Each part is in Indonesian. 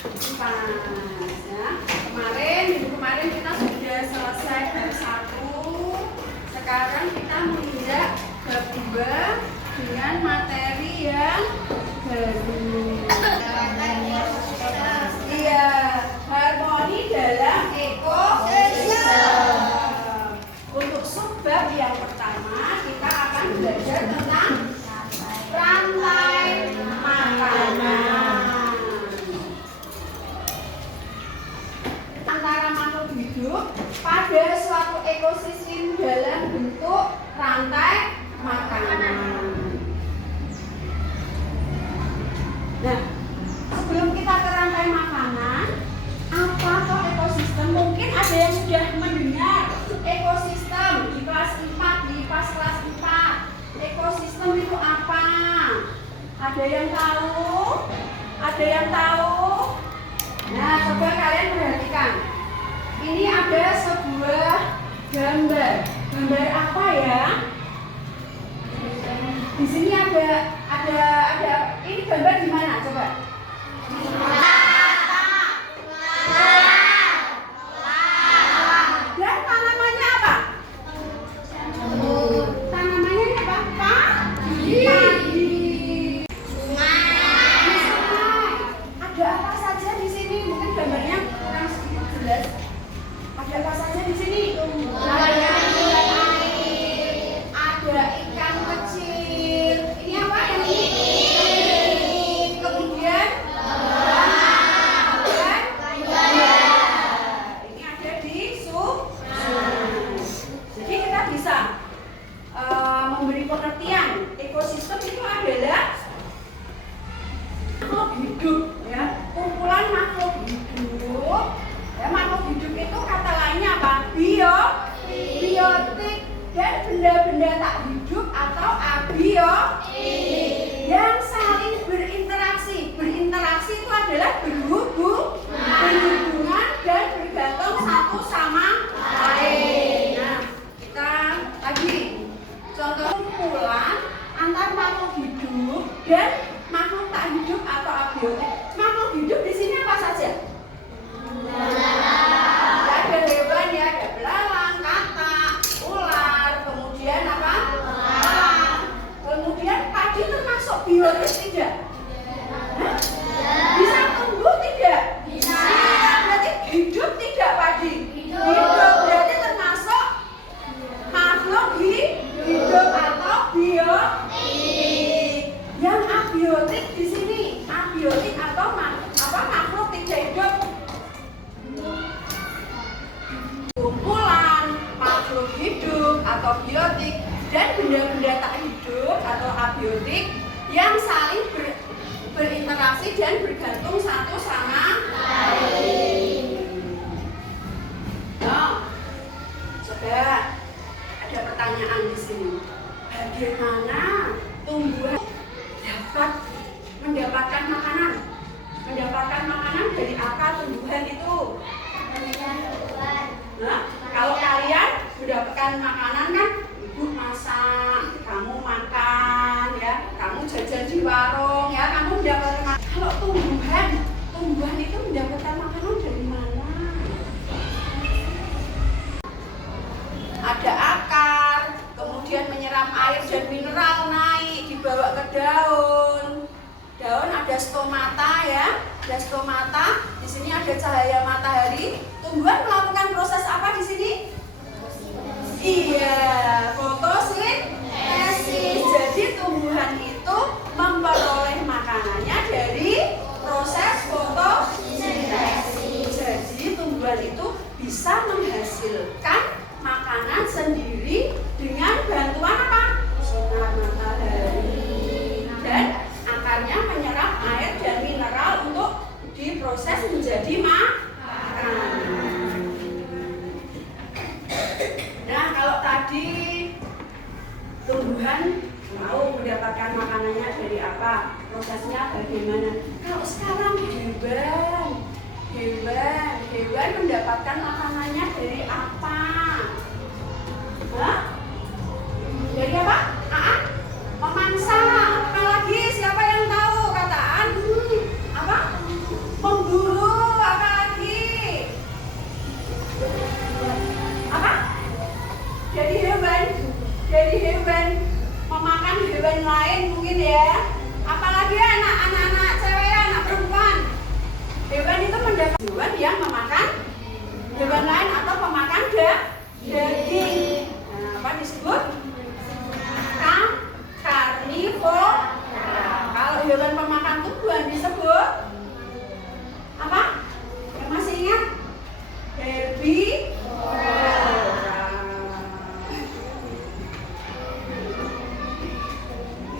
Kipas ya. Minggu kemarin kita sudah selesai bab 1. Sekarang kita menginjak bab 2 dengan materi yang baru. Iya, harmoni dalam ekosistem. Untuk subbab yang pertama kita akan belajar tentang rantai makanan. Antara makhluk hidup pada suatu ekosistem dalam bentuk rantai makanan. Nah, sebelum kita ke rantai makanan, apa toh ekosistem? Mungkin ada yang sudah mendengar ekosistem di kelas 4, di pas kelas 4. Ekosistem itu apa? Ada yang tahu? Ada yang tahu? Nah, coba kalian perhatikan. Ini ada sebuah gambar. Gambar apa ya? Di sini ada ini gambar di mana? Coba. Dan tanamannya apa? Tanamannya apa? Padi. Ada apa saja di sini? Mungkin gambarnya kurang sedikit jelas. Ada apa saja di sini? Ada ikan kecil. Ini apa yang ini? Kemudian ini ada di Jadi kita bisa memberi pengertian ekosistem itu adalah makhluk hidup, ya, kumpulan makhluk hidup. Ya, makhluk hidup itu kata lainnya apa? Biotik dan benda-benda tak hidup atau abiotik yang saling berinteraksi. Berinteraksi itu adalah berhubungan dan bergantung satu sama lain. Nah, kita lagi contoh kumpulan antar makhluk hidup dan makhluk tak hidup atau abiotik. Makhluk hidup di sini apa saja? Ada hewan ya, ada belalang, katak, ular, kemudian apa? Elang. Kemudian padi termasuk biotik tidak? Hah? Bisa tumbuh tidak? Bisa. Berarti hidup tidak padi? Hidup berarti termasuk makhluk hidup atau biotik. Yang abiotik di sini, abiotik atau makhluk tidak hidup. Kumpulan makhluk hidup atau biotik dan benda-benda tak hidup atau abiotik yang saling berinteraksi dan bergantung satu sama lain. Nah, coba ada pertanyaan di sini. Bagaimana tumbuhan dapat mendapatkan makanan? Mendapatkan makanan dari apa tumbuhan itu? Nah, kalau kalian mendapatkan makanan kan, ibu masak, kamu makan, ya, kamu jajan di warung, ya, kamu mendapatkan makanan. Kalau tumbuhan itu mendapatkan makanan dari mana? Ada akar, kemudian menyerap air dan mineral naik, dibawa ke daun. Daun ada stomata, ya, ada stomata. Di sini ada cahaya matahari. Tumbuhan melakukan proses apa di sini? Iya, fotosintesis. Jadi tumbuhan itu memperoleh makanannya dari proses fotosintesis. Jadi tumbuhan itu bisa menghasilkan makanan sendiri dengan bantuan apa? Sinar matahari. Dan akarnya menyerap air dan mineral untuk diproses menjadi makanan. Nah, kalau tadi tumbuhan mau mendapatkan makanannya dari apa? Prosesnya bagaimana? Kalau sekarang hewan mendapatkan makanannya dari apa? Hah? Dari apa? Memangsa. Apa lagi? Siapa yang tahu? Kataan apa? Memburu yang memakan hewan lain atau pemakan daging. Nah, apa disebut? Karnivora. Kalau hewan pemakan tumbuhan disebut apa? Yang masih ingat? Herbivora.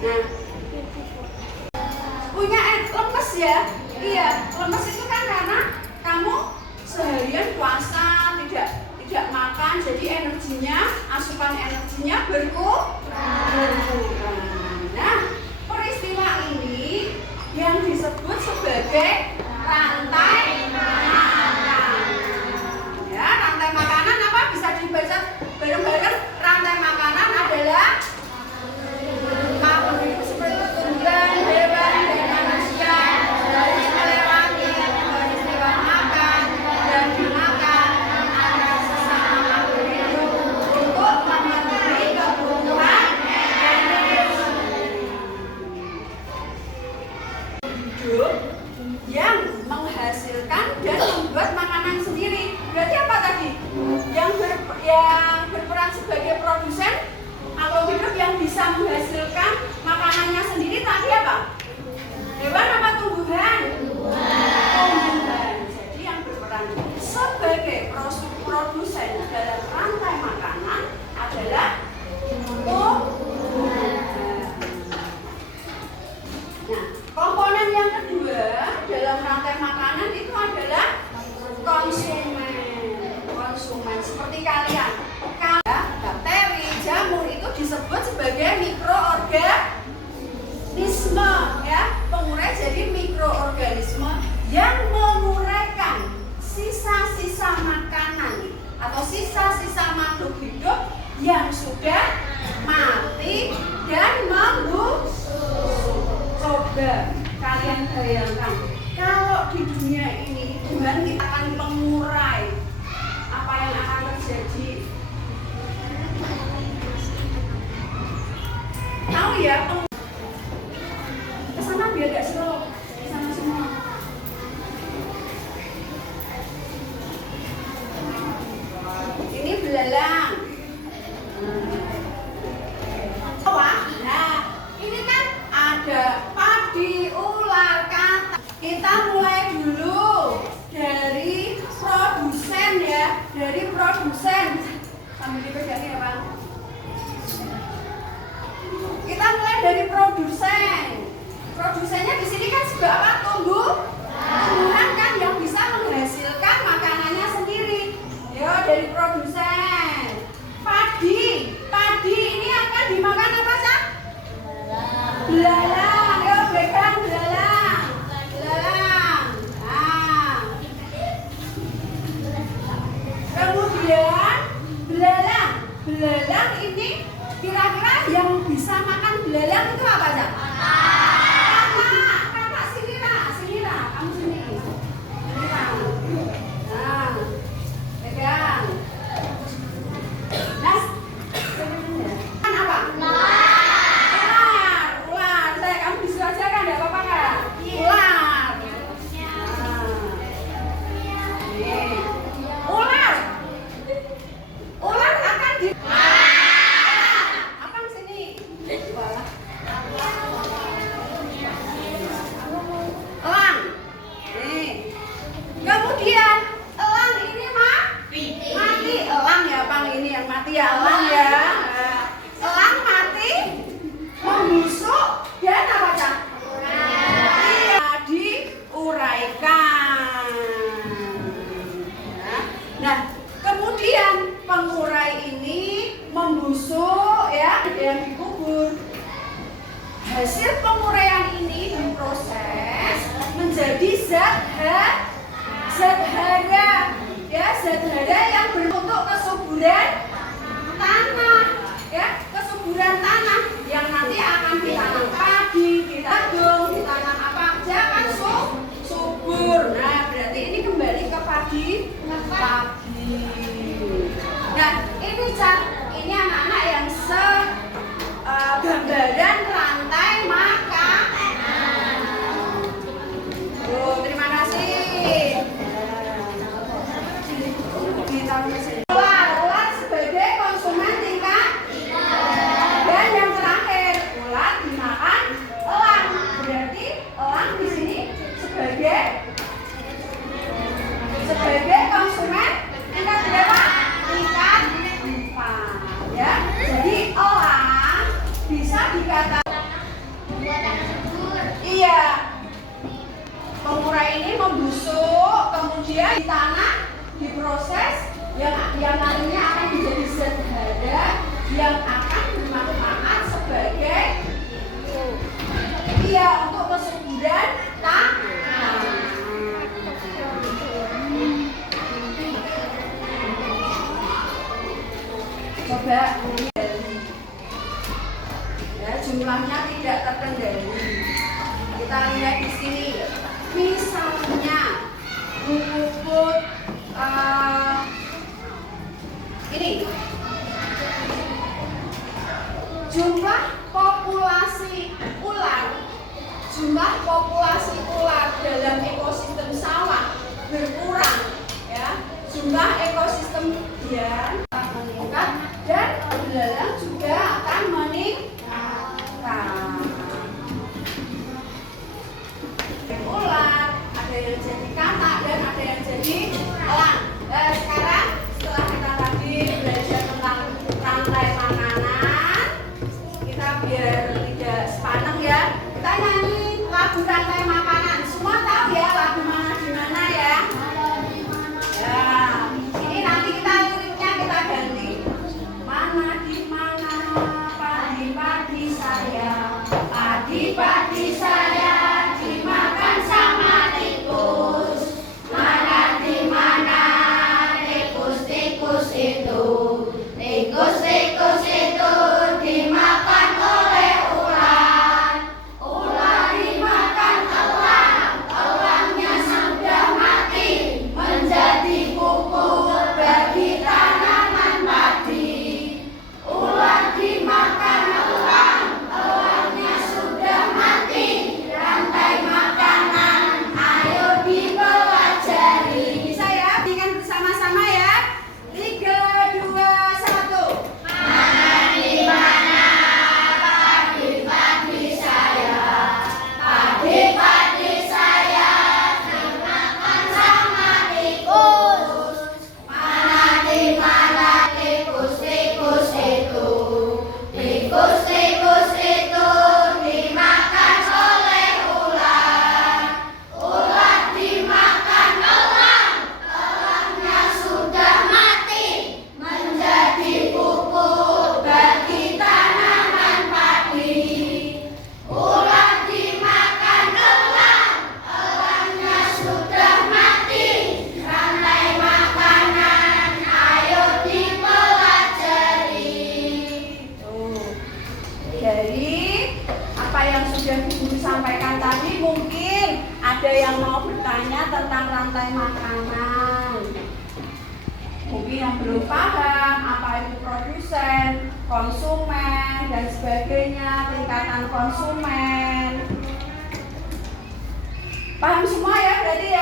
Nah, punya lemes ya? Iya, lemes itu kan karena kamu seharian puasa tidak makan, jadi energinya, asupan energinya berkurang. Nah, peristiwa ini yang disebut sebagai rantai makanan. Ya, rantai makanan apa? Bisa dibaca bareng-bareng. Rantai makanan adalah makhluk hidup seperti tumbuhan, hewan, dan manusia harus melewati peristiwa makan dan dimakan antara sesama makhluk hidup untuk memenuhi kebutuhan hidup yang menghasilkan dan membuat makanan sendiri. Berarti apa tadi? Yang berperan sebagai produsen makhluk hidup yang bisa menghasilkan makanannya sendiri tadi apa? Hewan apa tumbuhan? Tumbuhan. Jadi yang berperan sebagai produsen dalam rantai makanan adalah tumbuhan. Nah, komponen yang kedua dalam rantai makanan itu adalah konsumen. Seperti kalian, bakteri, jamur itu disebut sebagai mikroorganisme, ya, pengurai. Jadi mikroorganisme yang menguraikan sisa-sisa makanan atau sisa-sisa makhluk hidup yang sudah mati dan membusuk. Coba kalian bayangkan, kalau di dunia ini Tuhan kita akan mengurai, apa yang akan terjadi? Tahu ya, kesana biar gak slow, kesana semua. Ini belalang. Nah, ini kan ada padi, ular, kata. Kita mulai dulu dari produsen ya, dari produsen. Sambil dipegangin ya Bang. Kita mulai dari produsen. Produsennya di sini kan juga apa? Tumbuhan kan yang bisa menghasilkan makanannya sendiri. Yo, dari produsen. Padi ini akan dimakan apa sah? Belalang. Yo, pegang belalang. Nah. Kemudian belalang ini kira-kira yang bisa makan belalang itu apa aja? Kakak sini lah, kamu sini. Nah, pegang. Nah, kan apa? Ular. Kamu bisa aja kan, enggak apa-apa kan? Ular. Ular akan di akan sini. di tanah, diproses, yang nantinya akan menjadi zat hara yang akan bermanfaat sebagai untuk kesuburan tanah. Coba ya, jumlahnya tidak terkendali. Kita lihat di sini, misalnya pupuk ini jumlah populasi ular dalam ekosistem sawah berkurang, ya, jumlah ekosistem dia meningkat dan belalang juga akan meningkat. Ular ada yang jadi katak dan ada yang jadi elang. Nah, sekarang setelah kita tadi belajar tentang rantai makanan, kita biar tidak sepaneng ya, kita nyanyi lagu rantai makanan. Semua tahu ya lagu mana di mana ya? Ya, ini nanti kita liriknya kita ganti. Mana di mana padi-padi saya, padi-padi saya dimakan sama tikus. Mana di mana tikus-tikus itu, tikus-tikus itu dimakan oleh ular. Ular dimakan elang, elangnya sudah mati menjadi pupuk bagi tanaman padi. Ular dimakan elang, elangnya sudah mati, rantai makanan ayo dipelajari. Bisa ya, bikin bersama-sama ya. 3, 2, 1. Mana di mana padi-padi saya, padi-padi saya dimakan sama tikus. Mana di mana tikus-tikus itu, tikus-tikus itu dimakan oleh ular. Ular dimakan elang, elangnya sudah mati menjadi pupuk bagi tanaman padi. Ular dimakan elang, elangnya sudah mati, rantai makanan ayo dipelajari. Dari apa yang sudah Ibu sampaikan tadi, mungkin ada yang mau bertanya tentang rantai makanan. Mungkin yang belum paham apa itu produsen, konsumen, dan sebagainya, tingkatan konsumen. Paham semua ya berarti ya?